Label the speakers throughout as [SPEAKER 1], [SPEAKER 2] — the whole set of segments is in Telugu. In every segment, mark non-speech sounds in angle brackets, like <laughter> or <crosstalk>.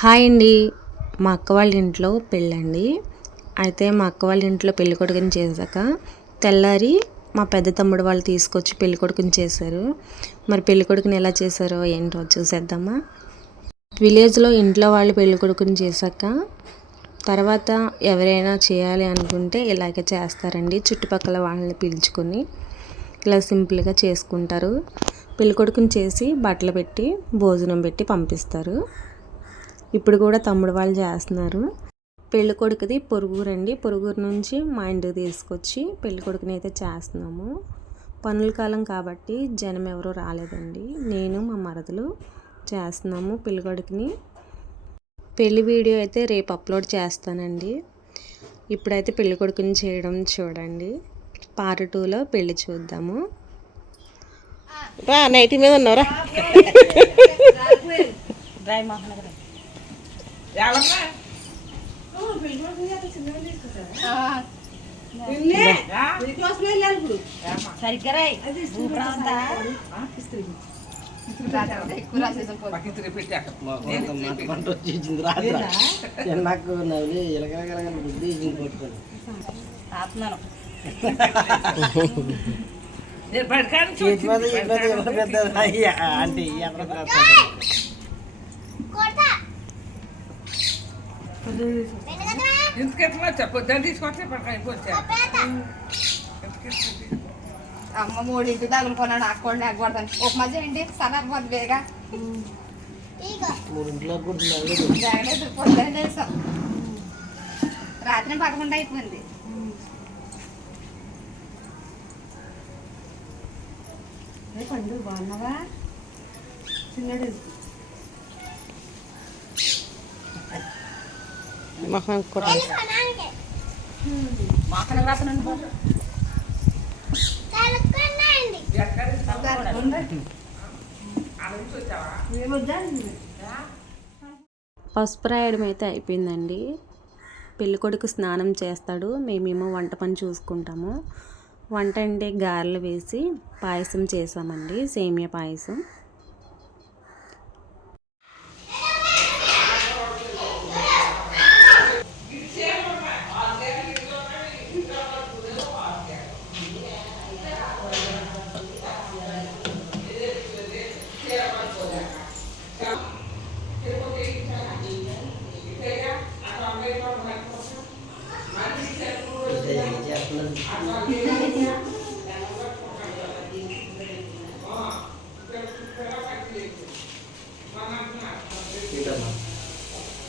[SPEAKER 1] హాయ్ అండి. మా అక్క వాళ్ళ ఇంట్లో పెళ్ళండి. అయితే మా అక్క వాళ్ళ ఇంట్లో పెళ్ళి కొడుకుని చేశాక తెల్లారి మా పెద్ద తమ్ముడు వాళ్ళు తీసుకొచ్చి పెళ్ళి కొడుకుని చేశారు. మరి పెళ్ళి కొడుకుని ఎలా చేశారో ఏంటో చూసేద్దామా? విలేజ్లో ఇంట్లో వాళ్ళు పెళ్ళి కొడుకుని చేశాక తర్వాత ఎవరైనా చేయాలి అనుకుంటే ఇలాగే చేస్తారండి. చుట్టుపక్కల వాళ్ళని పిలుచుకొని ఇలా సింపుల్గా చేసుకుంటారు. పెళ్ళికొడుకుని చేసి బట్టలు పెట్టి భోజనం పెట్టి పంపిస్తారు. ఇప్పుడు కూడా తమ్ముడు వాళ్ళు చేస్తున్నారు పెళ్ళి కొడుకుది పొరుగురండి పొరుగురు నుంచి మా ఇంటికి తీసుకొచ్చి పెళ్ళి కొడుకుని అయితే చేస్తున్నాము పనుల కాలం కాబట్టి జనం ఎవరు రాలేదండి నేను మా మరదలు చేస్తున్నాము పెళ్ళి కొడుకుని పెళ్ళి వీడియో అయితే రేపు అప్లోడ్ చేస్తానండి ఇప్పుడైతే పెళ్ళి కొడుకుని చేయడం చూడండి పార్ట్ టూలో పెళ్ళి చూద్దాము
[SPEAKER 2] రా నైటీ మీద ఉన్నావురా నాకు నవ్వులి ఇలగలగల బుద్ధి పట్టుకోండి చేతి మీద ఇంతకెట్లా చెప్పు దాన్ని తీసుకొస్తే పక్కన అయిపోతే
[SPEAKER 3] అమ్మ మూడింటి తగులుకున్నాడు అక్కడ ఎగ్గొడతాను ఉప్మా చేయండి సనర్పోద్ది బేగా
[SPEAKER 2] మూడింటిలో కూర్చున్నారు
[SPEAKER 3] జాగ్రత్త రాత్రి పదకొండు అయిపోయింది పండు బాగున్నావా చిన్నడు
[SPEAKER 2] మొహం కూడా
[SPEAKER 1] పసుపు రాయడం అయితే అయిపోయిందండి. పెళ్ళికొడుకు స్నానం చేస్తాడు. మేమేమో వంట పని చూసుకుంటాము. వంట అంటే గారెలు వేసి పాయసం చేసామండి సేమియా పాయసం.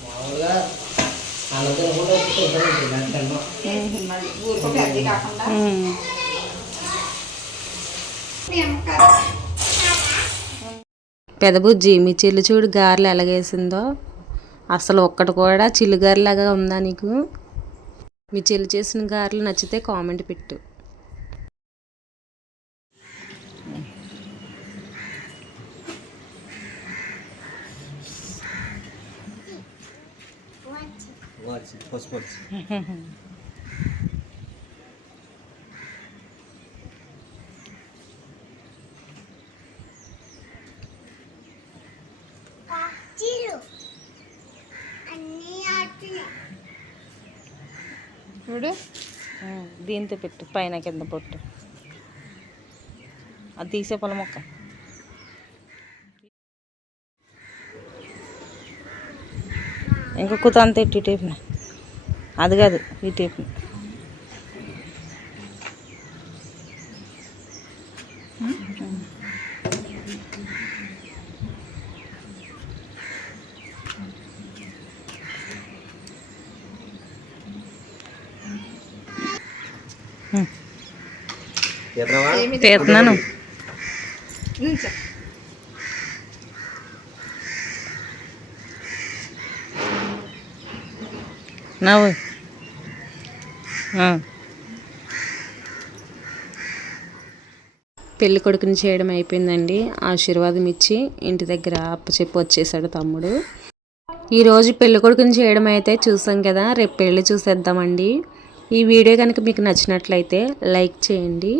[SPEAKER 2] మామూలుగా అన్నదానం కూడా
[SPEAKER 3] కాకుండా
[SPEAKER 1] పెదబుజ్జి మీ చెల్లి చూడు గారెలు ఎలాగేసిందో. అసలు ఒక్కటి కూడా చిల్లుగారెలాగా ఉందా నీకు? మీ చెల్లి చేసిన గారెలు నచ్చితే కామెంట్ పెట్టు.
[SPEAKER 2] పసుపు <laughs>
[SPEAKER 3] చూడు.
[SPEAKER 1] దీంతో పెట్టు పైన కింద పొట్టు. అది తీసే పొలం మొక్క. ఇంకొక అంత ఇటు టేపున అది కాదు ఈ టేపున
[SPEAKER 2] ఎదురవా
[SPEAKER 1] తీస్తున్నాను
[SPEAKER 3] నుంచో
[SPEAKER 1] నవ్వు. పెళ్ళి కొడుకుని చేయడం అయిపోయిందండి. ఆశీర్వాదం ఇచ్చి ఇంటి దగ్గర అప్పచెప్పి వచ్చేసాడు తమ్ముడు. ఈరోజు పెళ్ళి కొడుకుని చేయడం అయితే చూసాం కదా రేపు పెళ్ళి చూసేద్దామండి. ఈ వీడియో కనుక మీకు నచ్చినట్లయితే లైక్ చేయండి.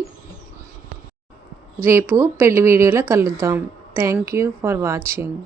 [SPEAKER 1] రేపు పెళ్ళి వీడియోలో కలుద్దాం. Thank you for watching